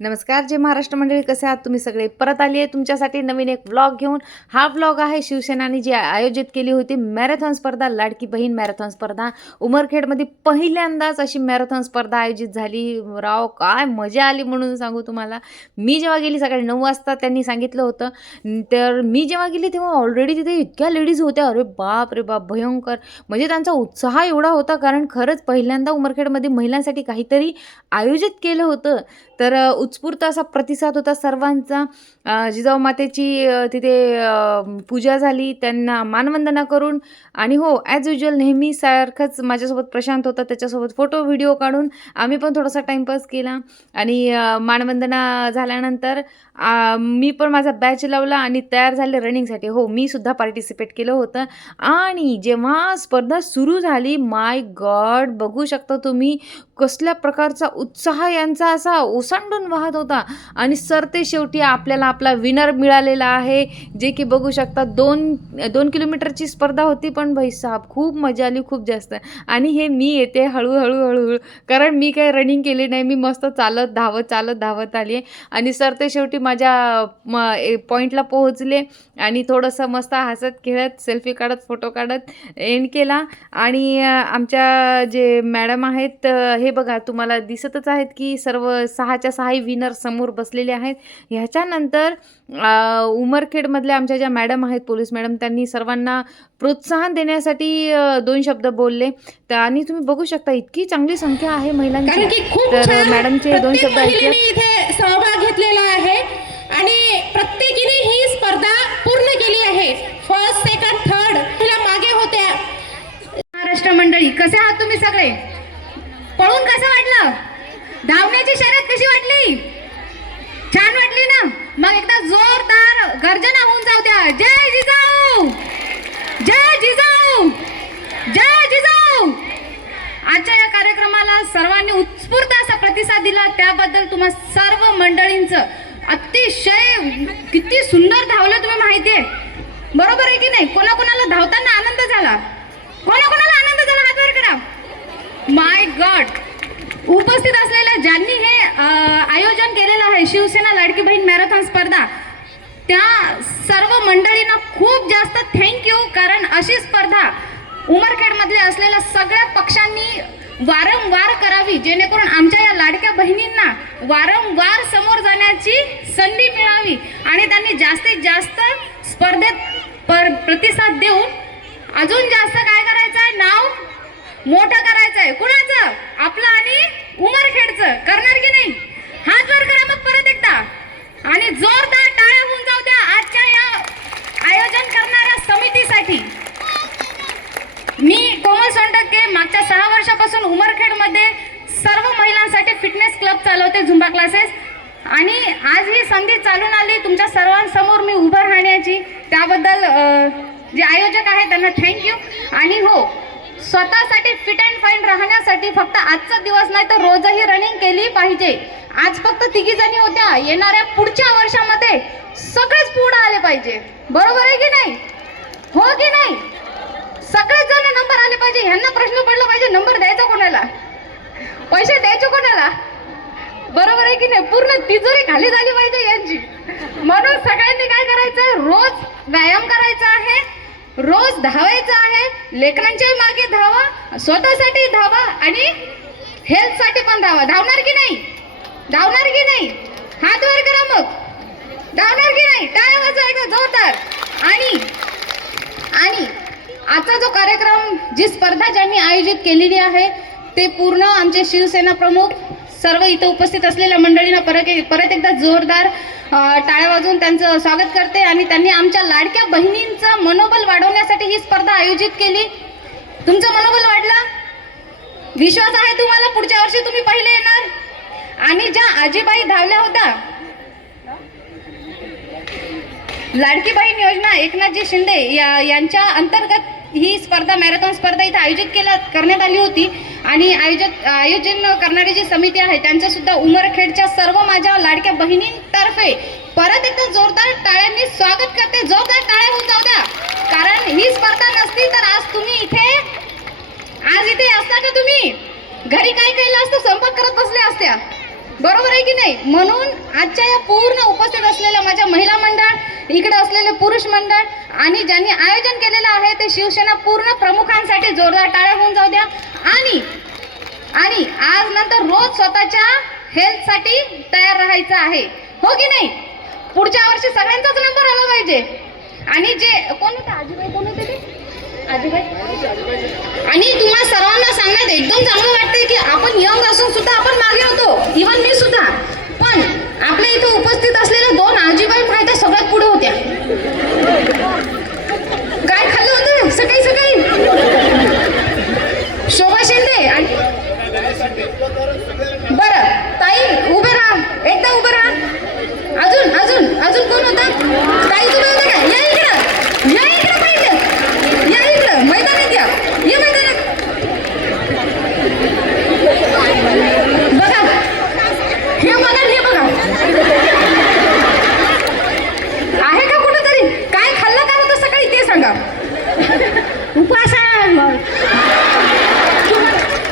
नमस्कार जे महाराष्ट्र मंडळी. कसे आहात तुम्ही सगळे? परत आली आहे तुमच्यासाठी नवीन एक व्लॉग घेऊन. हा व्लॉग आहे शिवसेनाने जी आयोजित केली होती मॅरेथॉन स्पर्धा लाडकी बहीण मॅरेथॉन स्पर्धा. उमरखेडमध्ये पहिल्यांदाच अशी मॅरेथॉन स्पर्धा आयोजित झाली. राव काय मजा आली म्हणून सांगू तुम्हाला. मी जेव्हा गेली सकाळी नऊ वाजता त्यांनी सांगितलं होतं. तर मी जेव्हा गेली तेव्हा ऑलरेडी तिथे इतक्या लेडीज होत्या. अरे बाप रे बाप भयंकर. म्हणजे त्यांचा उत्साह एवढा होता कारण खरंच पहिल्यांदा उमरखेडमध्ये महिलांसाठी काहीतरी आयोजित केलं होतं. तर उत्स्फूर्त असा प्रतिसाद होता सर्वांचा. जिजाऊ मातेची तिथे पूजा झाली. त्यांना मानवंदना करून आणि हो ॲज युजल नेहमीसारखंच माझ्यासोबत प्रशांत होता. त्याच्यासोबत फोटो व्हिडिओ काढून आम्ही पण थोडासा टाईमपास केला. आणि मानवंदना झाल्यानंतर मी पण माझा बॅच लावला आणि तयार झाले रनिंगसाठी हो मी सुद्धा पार्टिसिपेट केलं होतं. आणि जेव्हा स्पर्धा सुरू झाली माय गॉड बघू शकता तुम्ही कसल्या प्रकारचा उत्साह यांचा असा ओसांडून वाहत होता. आणि सरते शेवटी आपल्याला आपला विनर मिळालेला आहे. जे की बघू शकता दोन दोन किलोमीटरची स्पर्धा होती पण भाई साहेब खूप मजा आली खूप जास्त. आणि हे मी येते हळूहळू हळूहळू. कारण मी काही रनिंग केली नाही मी मस्त चालत धावत चालत धावत आली आहे आणि सरते शेवटी माझ्या म पॉईंटला पोहोचले आणि थोडंसं मस्त हसत खेळत सेल्फी काढत फोटो काढत एंड केला. आणि आमच्या जे मॅडम आहेत हे बघा तुम्हाला दिसतच आहेत की सर्व सहाच्या सहाही विनर समोर बसलेले आहेत. ह्याच्यानंतर उमरखेडमधल्या आमच्या ज्या मॅडम आहेत पोलीस मॅडम त्यांनी सर्वांना प्रोत्साहन देण्यासाठी दोन शब्द बोलले. तर आणि तुम्ही बघू शकता इतकी चांगली संख्या आहे महिलांची. तर मॅडमचे दोन शब्द ऐकले. घेतलेला आहे. आणि प्रत्येकीने ही स्पर्धा पूर्ण केली आहे. फर्स्ट सेकंड थर्ड तिला मागे होत्या. महाराष्ट्र मंडळी कसे आहात तुम्ही सगळे? पळून कसं वाटलं? धावण्याची शर्यत कशी वाटली? छान वाटली ना? मग एकदा जोरदार गर्जना होऊन जाऊ द्या. जय जिजाऊ! जय जिजाऊ जय जिजाऊ आजच्या या कार्यक्रमाला सर्वांनी उत्स्फूर्त असा प्रतिसाद दिला त्याबद्दल तुम्हा सर्व मंडळींचं अतिशय किती सुंदर धावलं तुम्ही माहिती आहे. बरोबर आहे की नाही? कोणाकोणाला धावताना आनंद झाला? कोणाकोणाला आनंद झाला? हात वर करा. माय गॉड उपस्थित असलेल्या ज्यांनी हे आयोजन केलेलं आहे शिवसेना लाडकी बहीण मॅरेथॉन स्पर्धा त्या सर्व मंडळींना खूप जास्त थँक्यू कारण अशी स्पर्धा उमरखेडमधले असलेल्या सगळ्या पक्षांना वारंवार करावी जेणेकरून आमच्या या लाडक्या बहिणींना वारंवार समोर जाण्याची संधी मिळावी आणि त्यांनी जास्तीत जास्त स्पर्धेत पर प्रतिसाद देऊन अजून जास्त काय करायचं आहे नाव मोठं करायचं आहे कुणाचं आपलं आणि उमरखेडचं करणार की नाही हात वर करा मग परत एकदा आणि जोरदार टाळ्या होऊन जाऊ द्या आजच्या या आयोजन करणाऱ्या समितीसाठी मी कोमल सोनटक्के मागच्या सहा वर्षापासून उमरखेडमध्ये सर्व क्लब चालवते झुंबा क्लासेस आणि आज ही संधी चालून आली तुमच्या सर्वांसमोर मी उभं राहण्याची. त्याबद्दल जे आयोजक आहेत त्यांना थँक्यू आणि हो स्वतःसाठी फिट अँड फाईन राहण्यासाठी फक्त आजचा दिवस नाही तर रोजही रनिंग केली पाहिजे. आज फक्त तिघी जणी होत्या. येणाऱ्या पुढच्या वर्षामध्ये सगळेच पुढे आले पाहिजे. बरोबर आहे की नाही? हो की नाही? सगळेच जण नंबर आले पाहिजे. ह्यांना प्रश्न पडला पाहिजे. नंबर द्यायचा कोणाला? पैसे द्यायचे कोणाला? बरोबर आहे की नाही? पूर्ण तिजोरी खाली झाली पाहिजे यांची. म्हणून सगळ्यांनी काय करायचं रोज व्यायाम करायचा आहे. रोज धावायचं आहे. लेकरांच्याही मागे धावा. स्वतःसाठी धावा आणि हेल्थसाठी पण धावा. धावणार की नाही? धावणार की नाही? हात वर करा मग. धावणार की नाही? टाळ्या वाजवायचा जोरदार. आणि आणि आजचा जो कार्यक्रम जी स्पर्धा ज्यांनी आयोजित केलेली आहे ते पूर्ण आमचे शिवसेना प्रमुख सर्व इथं उपस्थित असलेल्या मंडळींना परत एक- परत एकदा जोरदार टाळ्या वाजवून त्यांचं स्वागत करते आणि त्यांनी आमच्या लाडक्या बहिणींचं मनोबल वाढवण्यासाठी ही स्पर्धा आयोजित केली. तुमचं मनोबल वाढला? विश्वास आहे तुम्हाला? पुढच्या वर्षी तुम्ही पहिले येणार. आणि ज्या आजीबाई धावल्या होत्या लाडकी बहीण योजना एकनाथजी शिंदे या यांच्या अंतर्गत ही स्पर्धा मॅरेथॉन स्पर्धा इथे आयोजित केल्या करण्यात आली होती. आणि आयोजक आयोजन करणारी जी समिती आहे त्यांचं सुद्धा उमरखेडच्या सर्व माझ्या लाडक्या बहिणींतर्फे परत एकदा जोरदार टाळ्यांनी स्वागत करते. जोरदार टाळ्या होऊन जाऊ द्या. कारण ही स्पर्धा नसती तर आज तुम्ही इथे आज इथे असता का तुम्ही? घरी काय केलं असतं स्वयंपाक करत बसल्या असत्या? बरोबर आहे की नाही? म्हणून आजच्या या पूर्ण उपस्थित असलेल्या माझ्या महिला मंडळ इकडे असलेले पुरुष मंडळ आणि ज्यांनी आयोजन केलेलं आहे ते शिवसेना पूर्ण प्रमुखांसाठी जोरदार टाळ्या होऊन जाऊ द्या. आणि आणि आज नंतर रोज स्वतःच्या हेल्थसाठी तयार राहायचं आहे. हो की नाही? पुढच्या वर्षी सगळ्यांचाच नंबर आला पाहिजे. आणि जे कोण होते? आजीबाई कोण होते ते? आजीबाई? आणि तुम्हा सर्वांना सांगण्यात एकदम चांगलं वाटतंय की आपण यंग असून सुद्धा आपण मागे होतो. इवन मी सुद्धा. आपल्या इथे उपस्थित असलेल्या दोन आजीबाई माहिती सगळ्यात पुढे होत्या. काय खाल्लं होतं? सकाळी सकाळी. शोभा शिंदे आणि बरं ताई उभे राहा. एकदा उभे राहा. अजून अजून अजून कोण होता? ताई तुम्ही होता काय या इकडं या इकडं पाहिजे या इकडं मैदानात या ये मैदानात बघा हे बघा हे बघा आहे का कुठंतरी काय खाल्लं काय होतं सकाळी ते सांगा उपास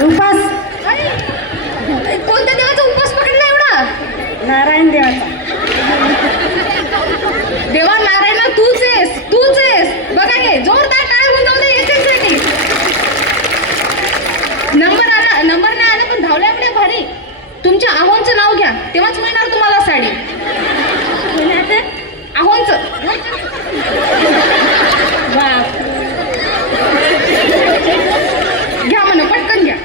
उपास कोणत्या देवाचा उपास पकडला एवढा नारायण देवाचा देवा नारायणा तूच आहेस तूच आहेस बघा हे जोरदार टाळ होऊन जाऊ दे याच्यासाठी नंबर आला नंबर नाही आला पण धावल्या तुमच्या आहोंचं नाव घ्या. तेव्हाच मिळणार तुम्हाला साडी. आहोंच. घ्या म्हणा पटकन घ्या.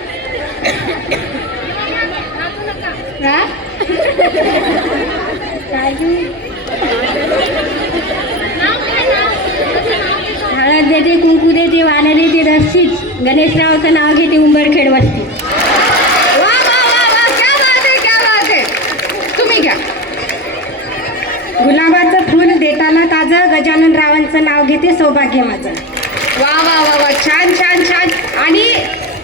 हळद देते कुंकू देते वाला देते रक्षित गणेशरावचं नाव घेते उंबरखेड वस्ती वा वा वा वा क्या बात आहे क्या बात आहे तुम्ही घ्या गुलाबाचं फूल देताना ताजं गजानन नाव घेते सौभाग्य माझं. वा वा वा वा. छान छान छान. आणि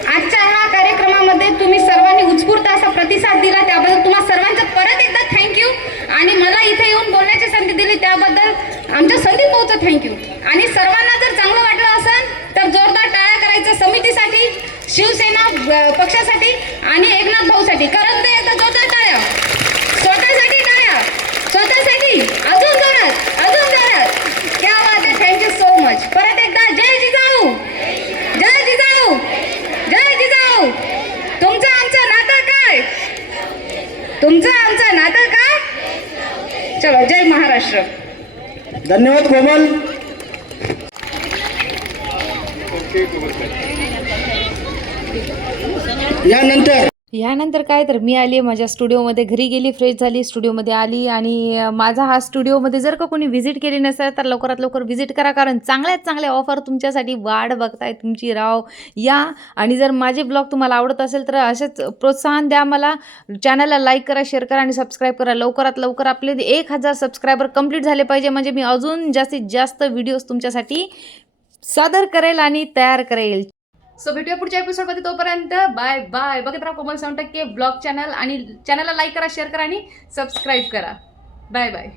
आजच्या ह्या कार्यक्रमामध्ये तुम्ही सर्वांनी उत्स्फूर्त असा प्रतिसाद दिला त्या तुम्हा सर्वांचा परत एकदा थँक्यू आणि मला इथे येऊन बोलण्याची संधी दिली त्याबद्दल आमच्या संदीप भाऊचं थँक्यू आणि सर्वांना जर चांगलं वाटलं असेल तर जोरदार टाळ्या करायचं समितीसाठी शिवसेना अ, पक्षासाठी आणि एकनाथ भाऊसाठी करत दे एकदा जोरदार टाळ्या स्वतःसाठी टाळ्या स्वतःसाठी अजून जोरात अजून जोरात क्या बात आहे थँक्यू सो मच परत एकदा जय जिजाऊ जय जिजाऊ जय जिजाऊ तुमचं आमचं नातं काय तुमचं आमचं नातं काय चलो जय महाराष्ट्र. धन्यवाद कोमल. यानंतर ह्यानंतर काय तर मी आली माझ्या स्टुडिओमध्ये घरी गेली फ्रेश झाली स्टुडिओमध्ये आली आणि माझा हा स्टुडिओमध्ये जर का कोणी व्हिजिट केली नसेल तर लवकरात लवकर व्हिजिट करा कारण चांगल्यात चांगल्या ऑफर तुमच्यासाठी वाढ बघताय तुमची राव. या आणि जर माझे ब्लॉग तुम्हाला आवडत असेल तर असेच प्रोत्साहन द्या मला. चॅनलला लाईक करा शेअर करा आणि सबस्क्राईब करा. लवकरात लवकर आपले एक हजार सबस्क्रायबर कंप्लीट झाले पाहिजे म्हणजे मी अजून जास्तीत जास्त व्हिडिओज तुमच्यासाठी सादर करेल आणि तयार करेल. सो भेटूया पुढच्या एपिसोडमध्ये तोपर्यंत बाय बाय बघत राहा कोमल साऊंड टक्के ब्लॉग चॅनल आणि चॅनलला लाईक करा शेअर करा आणि सबस्क्राईब करा. Bye bye